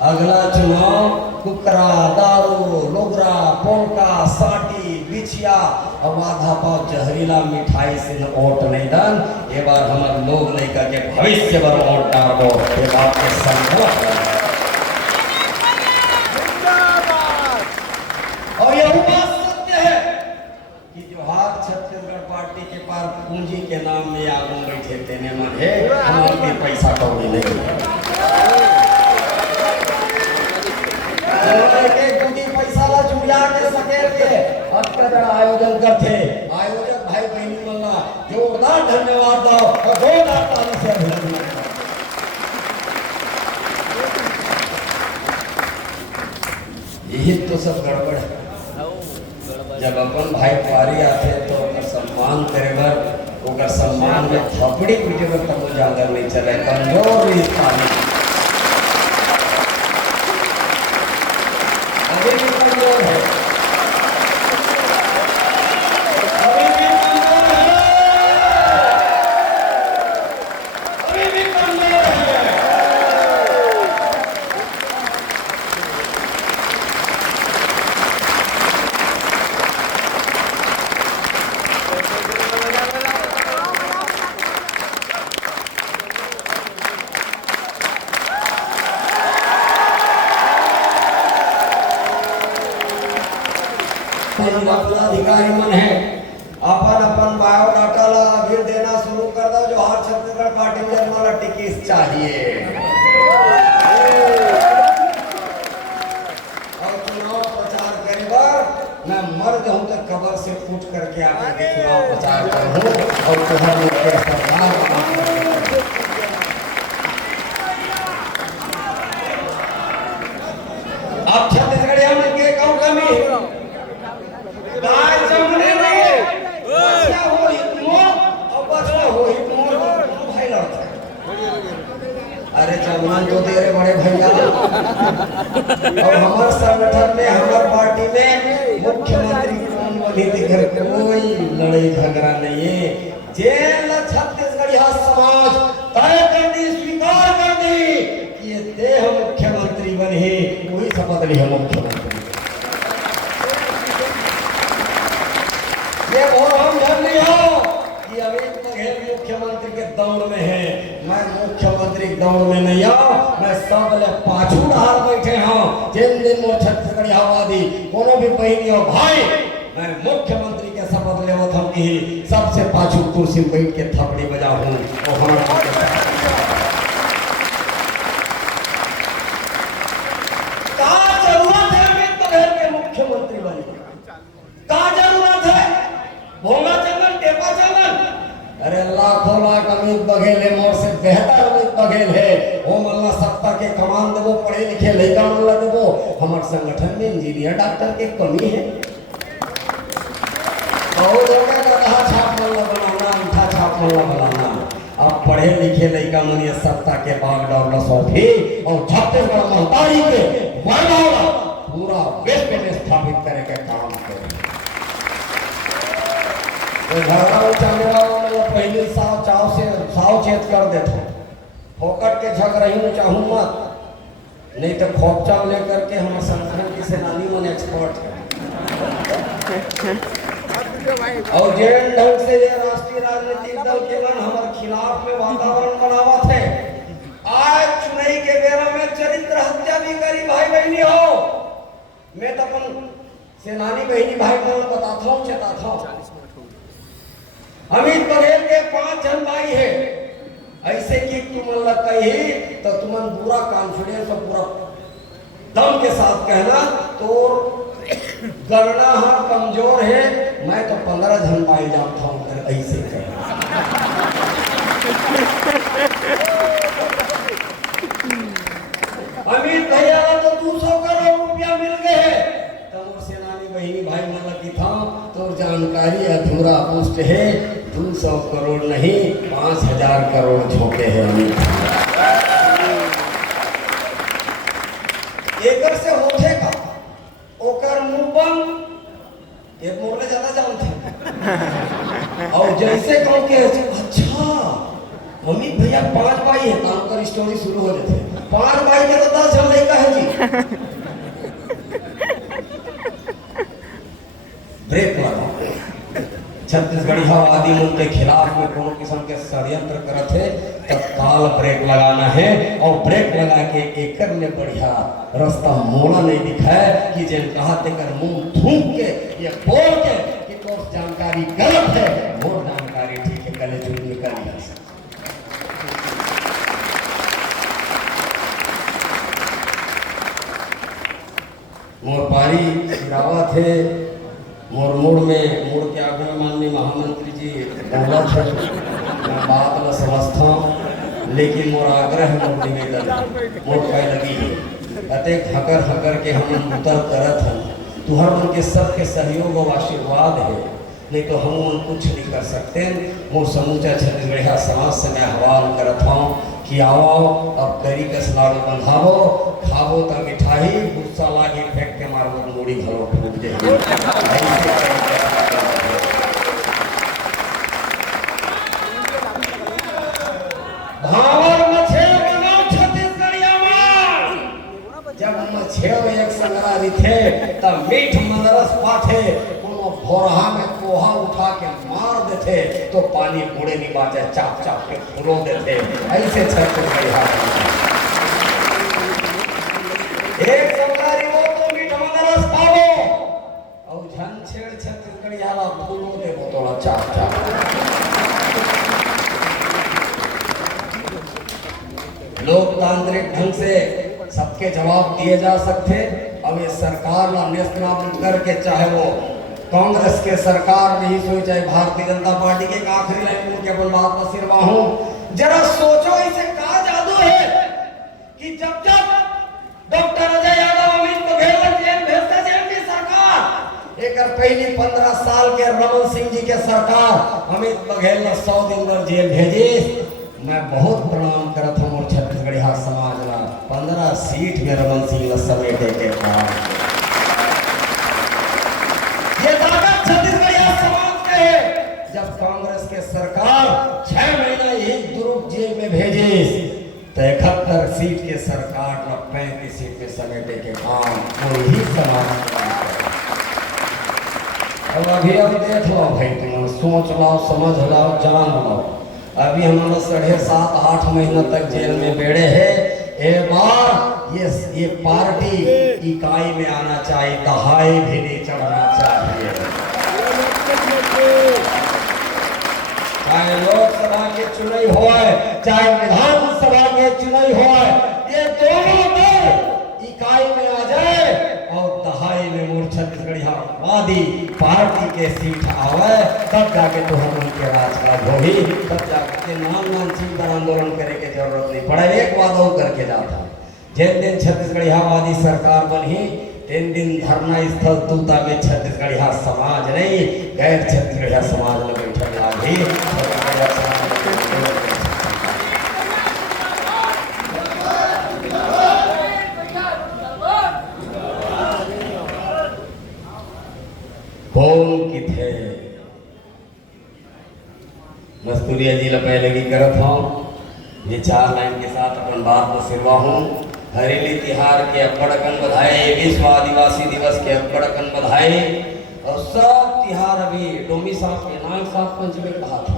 अगला चुनाव कुकरा, दारू, लोगरा, पोलका, साटी, बिछिया और आधा पाव जहरीला मिठाई से वोट नहीं दन। ये बार हमारे लोग लड़का के भविष्य पर वोट डालो, ये बात के संकल्प। और यह बात सत्य है कि जो हाथ छत्तीसगढ़ पार्टी के पास पूंजी के नाम में आगू बैठे देने मन है, हमारे पैसा कौड़ी नहीं पैसा ला जुड़िया के सके आयोजन करते। आयोजक भाई बहनी मल्ला जोरदार धन्यवाद दो और जोरदार ताली से अभिनंदन। यही तो सब गड़बड़ है। जब अपन भाई पारी आते तो ओकर सम्मान करे बर, ओकर सम्मान में थपड़ी पीटे बर तब उजागर नहीं चले, कमजोर रिश्ता नहीं। अधिकारी मन है अपन अपन बायोडाटा ला अभी देना शुरू कर दो, जो हर छत्तीसगढ़ पार्टी में वाला टिकट चाहिए। और चुनाव प्रचार करे बार मैं मर जाऊं तो कब्र से उठ करके आके चुनाव प्रचार करूं और तुहर लोग के सरकार अब छत्तीसगढ़िया में के कहूं कमी अरे चमन तो तेरे बड़े भैया और हमारे संगठन में, हमारे पार्टी में मुख्यमंत्री कौन बनी दिखे कोई लड़ाई झगड़ा नहीं है। जेल छत्तीसगढ़िया समाज तय कर दी, स्वीकार कर दी कि ये देह मुख्यमंत्री बने, वही शपथ ली है मुख्यमंत्री। ये और हम जब नहीं हो कि अमित बघेल मुख्यमंत्री के दौड़ में है, मैं मुख्यमंत्री दौड़ में नहीं आओ, मैं सब ले पाछू डाल बैठे हूँ। जिन दिन वो छत्तीसगढ़ आबादी कोनो भी बहनी और भाई, मैं मुख्यमंत्री के शपथ लेवत हम कि सबसे पाछू कुर्सी बैठ के थपड़ी बजा हूँ। बघेल है ओ मल्ला सत्ता के कमान देवो पढ़े लिखे लड़का मल्ला देवो हमार संगठन में इंजीनियर डॉक्टर के कमी है और गधा छाप मल्ला बनाना अंगूठा छाप मल्ला बनाना अब पढ़े लिखे लड़का मन ये सत्ता के बाग डॉलर सौंपी और छत्तीसगढ़ महतारी के वैभव पूरा विश्व में स्थापित करे के काम करे झगड़ा चाहने वाला पहले साव चेत कर देते फोकट के झगड़ही चाहूँ मत नहीं तो खोपचा लेकर के हम संगठन की सेनानी मन एक्सपर्ट है और जैन ढंग से ये राष्ट्रीय राजनीतिक दल के मन हमारे खिलाफ में वातावरण बनावा थे आज चुनाई के बेरा में चरित्र हत्या भी करी भाई बहनी हो मैं तो अपन सेनानी बहनी भाई को बताता हूँ चेताता हूँ अमित बघेल के 5 जन भाई है ऐसे कि तुम अल्लाह कही तो तुमन पूरा कॉन्फिडेंस और पूरा दम के साथ कहना तो गणना हाँ कमजोर है मैं तो 15 जन भाई जानता हूँ कर ऐसे कहना अमित भैया तो 200 करोड़ रुपया मिल गए है तब सेनानी बहनी भाई मन की था तो जानकारी अधूरा पुष्ट है 200 करोड़ नहीं 5000 करोड़ झोंके हैं अमित एकर से होते का ओकर मुंह बंद एक मोरले ज्यादा जानते और जैसे कहो के अच्छा अमित भैया 5 भाई है काम कर स्टोरी शुरू हो जाते 5 भाई के तो 10 जन लड़का है जी ब्रेक लगा छत्तीसगढ़ी आदि के खिलाफ में कोनो किस्म के षड्यंत्र करत है तत्काल ब्रेक लगाना है और ब्रेक लगा के एकर में बढ़िया रास्ता मोड़ा नहीं दिखाए कि जिन कहा तेकर मुंह थूक के ये बोल के कि तो जानकारी गलत है वो जानकारी ठीक है गले जुड़ निकल गया मोर पारी सिरावा थे मोर मुड़ के आगे माननीय महामंत्री जी दौलत है मैं बात न समझता लेकिन मोर आग्रह मोर निवेदन मोर पाई लगी है अतेक हकर के हम उतर करत हैं तुहर मन के सबके सहयोग और आशीर्वाद है नहीं तो हम उन कुछ नहीं कर सकते मोर समूचा छत्तीसगढ़िया समाज से मैं आह्वान करत हूँ कि आओ अब करी का सलाड़ बंधावो खावो तो मिठाई गुस्सा लागी फेंक के मारो मूड़ी घरों फूट जाएगी भावर मछेव बनाओ छत्तीसगढ़िया में जब मछेव एक संग्रारी थे तब मीठ मदरस पाथे भोरहा में कोहा उठा के मार देते तो पानी बूढ़े नहीं बाचे चाप चाप के फुलो देते ऐसे छत्तीसगढ़िया एक संगारी वो तो मीठ मदरस पावो और झंझेड़ छत्तीसगढ़िया ला फुलो दे बोतला चाप चाप लोकतांत्रिक ढंग से सबके जवाब दिए जा सकते अब ये सरकार ना नेस्तनाबूद करके चाहे वो कांग्रेस के सरकार नहीं सोई चाहे भारतीय जनता पार्टी के आखिरी लाइन में केवल बात पर सिरवा हूं जरा सोचो इसे क्या जादू है कि जब जब डॉक्टर अजय यादव अमित बघेल जेल भेजते जेल सरकार एक पहली 15 साल के रमन सिंह जी के सरकार अमित बघेल ने 100 दिन पर जेल भेजी मैं बहुत प्रणाम करत हूं और छत्तीसगढ़िया समाज ला 15 सीट में रमन सिंह ने समेटे के काम जब कांग्रेस के सरकार 6 महीना एक दुरुप जेल में भेजे तो 71 सीट के सरकार न 35 सीट में समेटे के काम कोई ही समाज अब अभी अब देख लो भाई तुम सोच लो समझ लो जान लो अभी हम लोग 7.5-8 महीना तक जेल में बैठे हैं एक बार ये पार्टी इकाई में आना चाहिए दहाई भी नहीं चढ़ना चाहिए चाहे लोकसभा के चुनाव हो चाहे विधानसभा के चुनाव हो ये दोनों दल इकाई में आ जाए और दहाई में मोर छत्तीसगढ़िया वादी पार्टी के सीट आवे तब जाके तो हम उनके राज का होगी तब जाके के नान चीज पर आंदोलन करे के जरूरत नहीं पड़ा। एक वादा करके जाता जिन दिन छत्तीसगढ़ वादी सरकार बनी तीन दिन धरना स्थल तूता में छत्तीसगढ़ समाज नहीं गैर छत्तीसगढ़ समाज में बैठक लागी। कौन की थे मस्तूरिया जी पहले की करत हूँ ये 4 लाइन के साथ अपन बात को सिरवा हूँ। हरेली तिहार के अब्बड़कन बधाई, विश्व आदिवासी दिवस के अब्बड़कन बधाई। और सब तिहार अभी डोमी सांप के नाग सांप पंचमी कहा था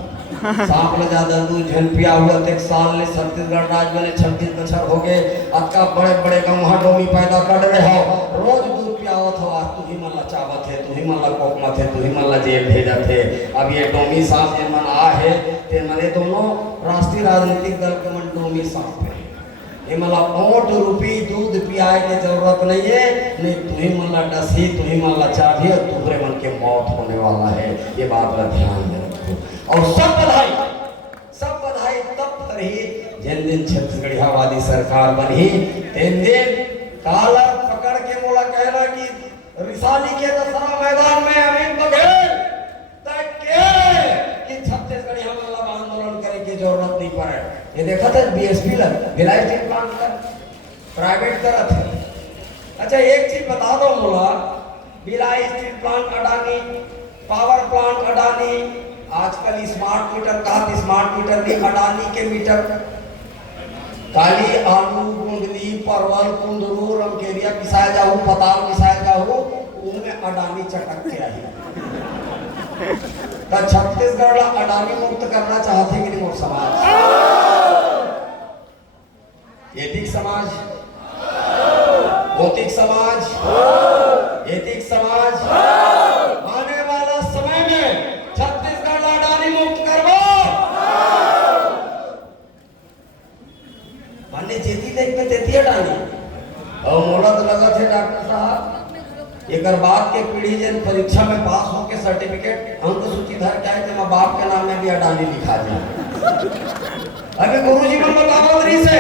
सांप ले ज्यादा दूध झन पिया हुआ एक साल ने छत्तीसगढ़ राज्य में 36 बछर हो गए। अक्का बड़े बड़े गाँव वहाँ डोमी पैदा कर रहे हो रोज दूध पियावत हो। आज तू ही मन चावत है तू ही मन कोकमत है तू ही मन जेल भेजत है। अब ये डोमी सांप जिन मन आ है ते मने दोनों राष्ट्रीय राजनीतिक दल के मन डोमी सांप है। ये मला 5 रुपये दूध पियाए की जरूरत नहीं है। नहीं तू ही मला डसी तू ही मला चाबी और तुम्हारे मन के मौत होने वाला है। ये बात पर ध्यान में रखो। और सब बधाई तब पर ही जिन दिन छत्तीसगढ़ वादी सरकार बनी तीन दिन कालर पकड़ के मोला कहला कि रिसाली के दशहरा मैदान में अमीन बघेल तक के कि छत्तीसगढ़ वाला आंदोलन करे की जरूरत नहीं पड़े। ये देखा था बीएसपी लग भिलाई स्टील प्लांट का प्राइवेट तरफ है। अच्छा एक चीज बता दो मोला Bhilai steel plant Adani power plant Adani आजकल स्मार्ट मीटर कहा स्मार्ट मीटर भी अडानी के मीटर काली आलू कुंडली परवल कुंदरू रमकेरिया पिसाया जाऊ पताल पिसाया जाऊ उनमें अडानी चटक के आई। तो छत्तीसगढ़ अडानी मुक्त करना चाहते कि नहीं मुक्त समाज एथिक समाज भौतिक समाज एथिक समाज आने वाला समय में छत्तीसगढ़ अडानी मुक्त करवा मान्य जेती देख में तेती अडानी और मोला तो लगा थे डॉक्टर साहब एक बात के पीढ़ी जन परीक्षा में पास हो के सर्टिफिकेट अंक सूची धर के आए थे माँ बाप के नाम में भी अडानी लिखा जाए। अभी गुरुजी मन बताओ से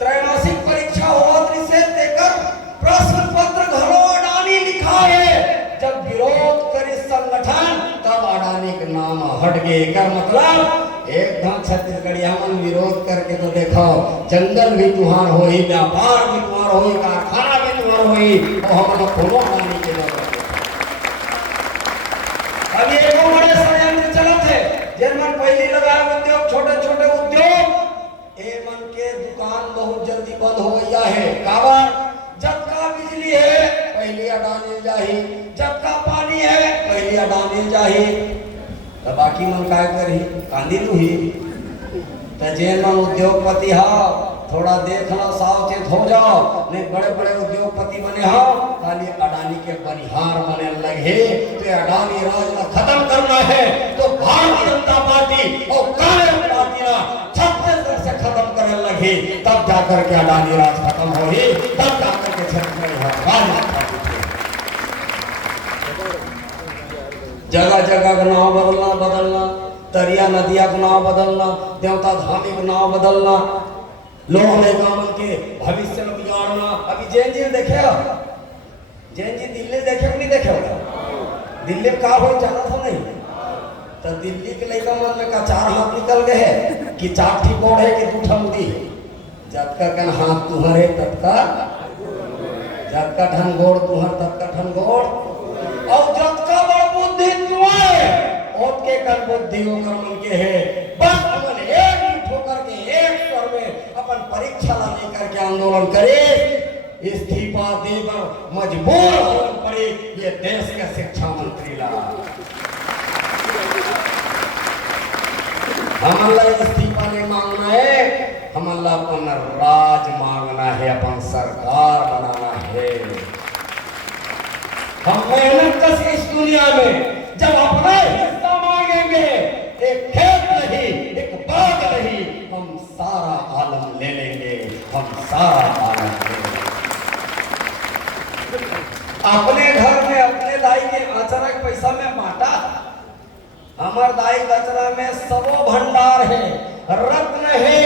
त्रैमासिक परीक्षा हुआ से देकर प्रश्न पत्र घरो अडानी लिखा है। जब विरोध करे संगठन तब अडानी का नाम हट गए। का मतलब एकदम छत्तीसगढ़िया मन विरोध करके तो देखो जंगल भी तुहार हो ही व्यापार भी तुहार हो ही कारखाना भी तुहार हो ही तो हम कोनो अडानी के जरूरत अभी एगो बड़े षड्यंत्र चलत है जिन मन पहली लगाए उद्योग छोटे छोटे उद्योग ए मन के दुकान बहुत जल्दी बंद हो गया है। काबर जब का बिजली है पहले अडानी जाही जब का पानी है पहले अडानी जाही तो बाकी मन काय करही कांदी लुही। तो जेन मन उद्योगपति हा थोड़ा देख लो सावचेत हो जाओ नहीं बड़े बड़े उद्योगपति बने हो खाली अडानी के बनिहार बने लगे। तो अडानी राज का खत्म करना है तो भारतीय जनता पार्टी और कांग्रेस पार्टी ना छत्तीसगढ़ से खत्म करने लगे तब जाकर के अडानी राज खत्म हो ही तब जाकर के छत्तीसगढ़ जगह जगह का नाम बदलना तरिया नदिया का नाम बदलना देवता धामी का नाम बदलना लोग ने काम के भविष्य में बिगाड़ना। अभी जैन जी देखे जैन जी दिल्ली देखे नहीं देखे दिल्ली में का हो जाना था नहीं तो दिल्ली के लड़का मन में का 4 हाथ निकल गए है कि 4 ठीक बोर्ड है कि 2 ठमुदी जब का कन हाथ तुम्हारे तब का जब का ढन गोड़ तुम्हार तब का ढन गोड़ और जब का बड़ बुद्धि तुम्हारे ओके कल बुद्धि होकर मन के है बस अपन एक ही ठोकर के एक स्वर में अपन परीक्षा लेकर के आंदोलन करे इस्तीफा देकर मजबूर होना पड़े ये देश के शिक्षा मंत्री ला हमला इस्तीफा नहीं मांगना है हमला अपन राज मांगना है अपन सरकार बनाना है। हम मेहनत कस इस दुनिया में जब अपना हिस्सा मांगेंगे एक खेत नहीं एक बाग नहीं हम सारा आलम ले लेंगे हम सारा आलम ले लेंगे। अपने घर में अपने लाई के आचारा के पैसा में बांटा हमार दाई कचरा में सबो भंडार है, रत्न है,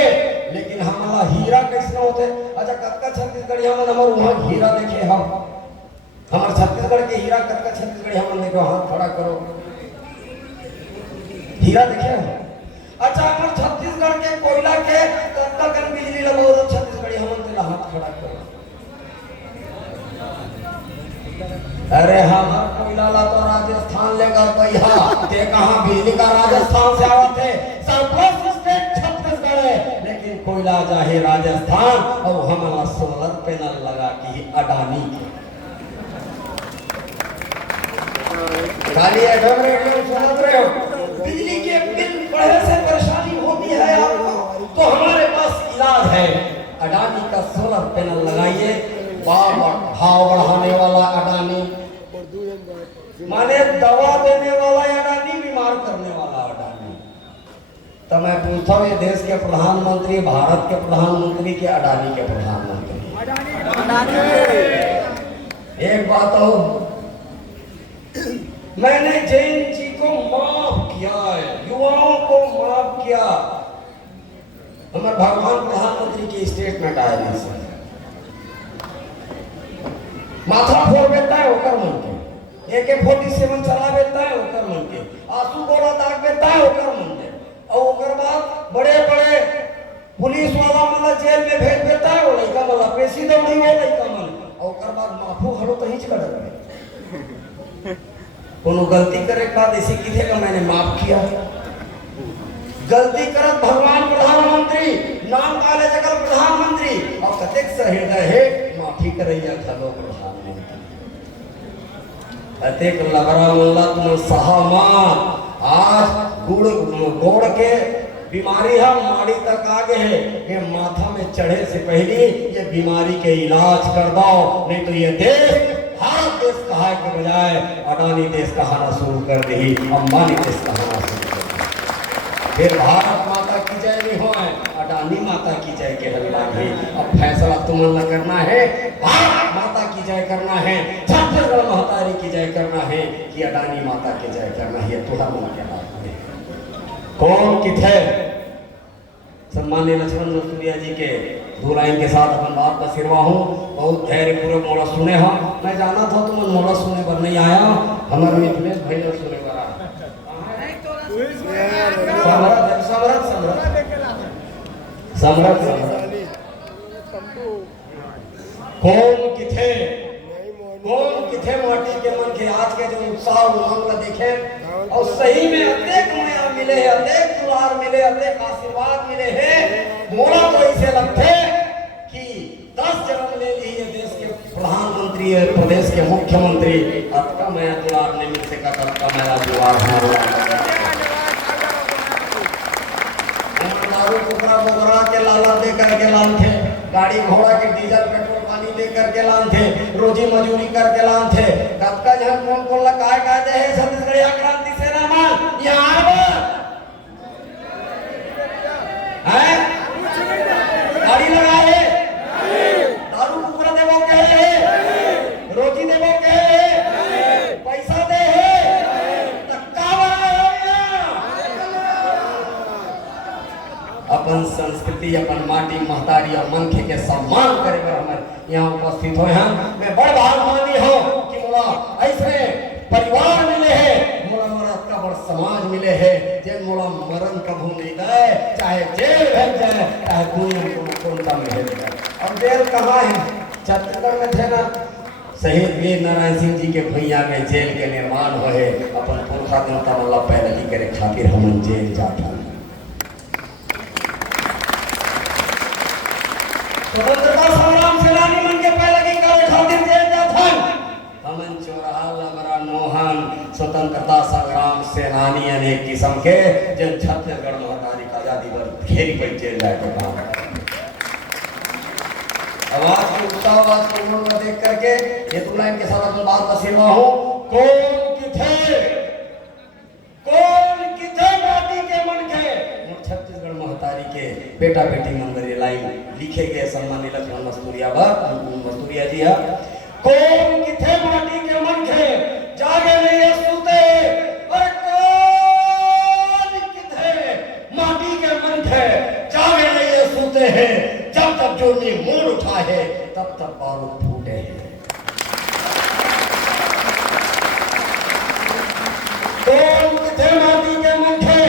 लेकिन हमारा हीरा कैसे होते? अच्छा कत्का छत्तीसगढ़ी हम नंबर वहां हीरा देखे हम हमारे छत्तीसगढ़ के हीरा कत्का छत्तीसगढ़ी हम देखो, हाथ खड़ा करो, हीरा देखे हम। अच्छा हमारे छत्तीसगढ़ के कोयला के कत्का कन बिजली लगो छत्तीसगढ़ी हम तेला हाथ खड़ा करो। अरे हमार कोयला ला तो राजस्थान लेकर पैसा ते कहां बिजली का राजस्थान से आवत है, सरप्लस स्टेट छत्तीसगढ़ है, लेकिन कोयला चाहे राजस्थान और हमारा सोलर पैनल लगा कि अडानी खाली एडम रेडियो सुन रहे हो, बिजली के बिल बढ़ने से परेशानी होती है आपको, तो हमारे पास इलाज है, अडानी का सोलर पैनल लगाइए। भाव बढ़ाने वाला अडानी माने दवा देने वाला अडानी, बीमार करने वाला अडानी। तो मैं पूछता हूँ ये देश के प्रधानमंत्री, भारत के प्रधानमंत्री के अडानी के प्रधानमंत्री? एक बात हो, मैंने जैन जी को माफ किया है, युवाओं को माफ किया, हमारे भगवान प्रधानमंत्री की स्टेटमेंट आए नहीं सर, माथा फोड़ देता है होकर मन के, AK-47 चला देता है होकर मन के, आंसू गोला दाग देता है होकर मन के, और ओकर बाद बड़े बड़े पुलिस वाला मतलब जेल में भेज देता है, वो लड़का मतलब पेशी दौड़ी वो लड़का मन, और ओकर बाद माफू हलो तो हिच कर दे। कोनो गलती करे के बाद ऐसे किधेगा मैंने माफ किया, गलती करत भगवान प्रधानमंत्री, नाम काले जगल प्रधानमंत्री, और कतेक सहृदय है माफी करैया खलो प्रधानमंत्री, कतेक लगरा मोला तुम सहामा। आज गोड़ के बीमारी है, माड़ी तक आगे है, ये माथा में चढ़े से पहले ये बीमारी के इलाज कर दो, नहीं तो ये देश भारत देश कहा के बजाय अडानी देश कहाना शुरू कर दी, अंबानी देश कहाना शुरू कर दी, फिर भारत माता की जय नहीं हो, अडानी माता की जय के लगे। अब फैसला तुम्हें करना है, भारत माता की जय करना है, छत्तीसगढ़ महतारी की जय करना है, कि अडानी माता की जय करना है, तुहरा मन के हाथ में कौन किथे। सम्माननीय लक्ष्मण सूर्या जी के दो लाइन के साथ अपन बात का सिरवा हूँ, बहुत धैर्य पूर्वक मोड़ा सुने हम, मैं जाना था तुम मोड़ा सुने पर नहीं आया, हमारे मिथिलेश भैया सुने पर कौन किथे माटी के मन के आज के जो उत्साह उमंग देखे, और सही में अनेक माया मिले है, अनेक दुलार मिले, अनेक आशीर्वाद मिले हैं। मोड़ा तो ऐसे लगते कि 10 जन्म ले ली है देश के प्रधानमंत्री, प्रदेश के मुख्यमंत्री, अतका माया दुलार ने मिल से का अतका माया दुलार दारू कुकरा बोगरा के लाला दे करके लान थे, गाड़ी घोड़ा के डीजल पेट्रोल पानी दे करके लान थे, रोजी मजूरी करके लान थे, कतका जन कौन कौन लगाए कायदे है छत्तीसगढ़िया क्रांति सेना मान यहाँ है गाड़ी लगाए, दारू कुकरा देवो के रोजी देवो के पैसा दे अपन संस्कृति, अपन माटी महतारी और मनखे के सम्मान करे बर हमारे यहाँ उपस्थित हो। हैं मैं बड़ भागमानी हूँ कि मोला ऐसे परिवार मिले हैं, मोला मोला का बड़ समाज मिले हैं, जे मोला मरण कभू नहीं दे, चाहे जेल भेज जाए, चाहे दुनिया को कोनता में भेज जाए। अब जेल कहाँ है? छत्तीसगढ़ में थे ना, शहीद वीर नारायण सिंह जी के भैया में जेल के निर्माण हो है, अपन पुरखा देवता वाला पैरवी करे खातिर हम जेल जाता। स्वतंत्रता संग्राम सेनानी मन के पैलगी करे खातिर जेल जाथन, हमन चोरहा लमरा नोहन स्वतंत्रता संग्राम सेनानी अनेक किस्म के जन छत्तीसगढ़ महतारी का आजादी पर घेरी पर जेल जाए के काम। आवाज की उत्साह आवाज को उन्होंने देख करके ये दो लाइन के साथ अपन बात का सिरवा हूँ। कौन किथे माटी के मन के छत्तीसगढ़ महतारी के बेटा बेटी मंदिर ये लाइन लिखे गए सम्मानित लक्ष्मण मस्तूरिया जी है। कौन किथे माटी के मन के जागे नहीं सुते, अरे कौन जब तक जोड़ने मोड़ उठा है तब तक बारूद फूटे हैं। तो किथे माटी के मुंठे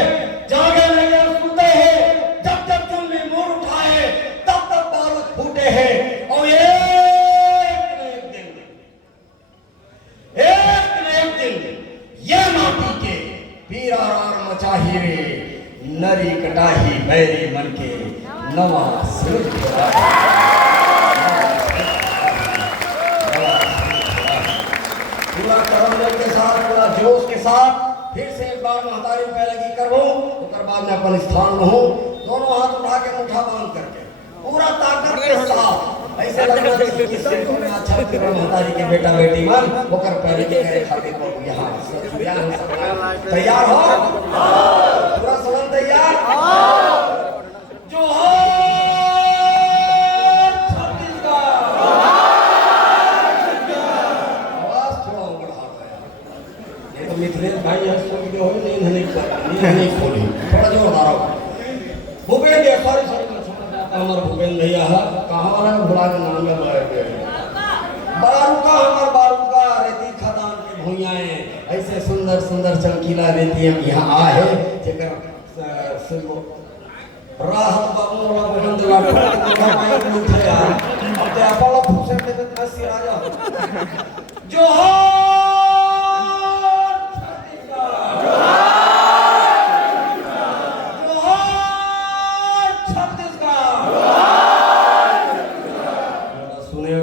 जागे लगे सुनते हैं, जब तक जोड़ने मोड़ उठा है तब तक बारूद फूटे हैं। और एक न एक दिन ये माटी के पीरार मचाही नरी कटाही बैरी मन के नवा सिर पूरा करम के साथ, पूरा जोश के साथ फिर से एक बार महतारी पैलगी करबो, ओकर बाद में अपन स्थान में हूं, दोनों हाथ उठा के मुठा बांध करके पूरा ताकत के साथ ऐसे लग रहा है कि सब में अच्छा कर महतारी के बेटा बेटी मन ओकर पैलगी करे खातिर को यहां तैयार हो, पूरा सलन तैयार। जोहार छत्तीसगढ़, आवाज थोड़ा बढ़ा गया, ये तो मिथिलेश भाई है, सो जो हो नहीं खोली, थोड़ा जोरदार हो। भूपेंद्र सॉरी हमार भूपेंद्र भैया है, कहाँ वाला भुला के नाम में बढ़ गए बारूका, हमार बारूका रेती खदान के भुइयाएं ऐसे सुंदर सुंदर चमकीला रेती हम यहाँ आए जेकर सुनो राहत बाबू वाला बुलंद लाठो के पाए नहीं थे यार, अब ते आपला फुसे पे तो सिर आ जाओ। जोहार छत्तीसगढ़, जोहार छत्तीसगढ़। मोला सुने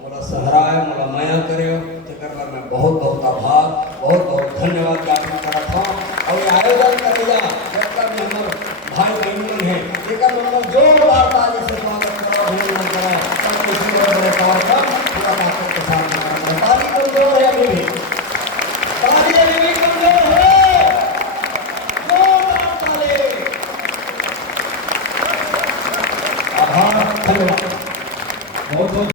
मोला सहराए मोला माया करे जेकर बर मैं बहुत बहुत आभार बहुत बहुत धन्यवाद ज्ञापन करत हूं। और ये आयोजन करेगा जेकर में हमर भाई बहन है जेकर मतलब जोरदार ताली से स्वागत करो, अभिनंदन करो, सब किसी और कार्यक्रम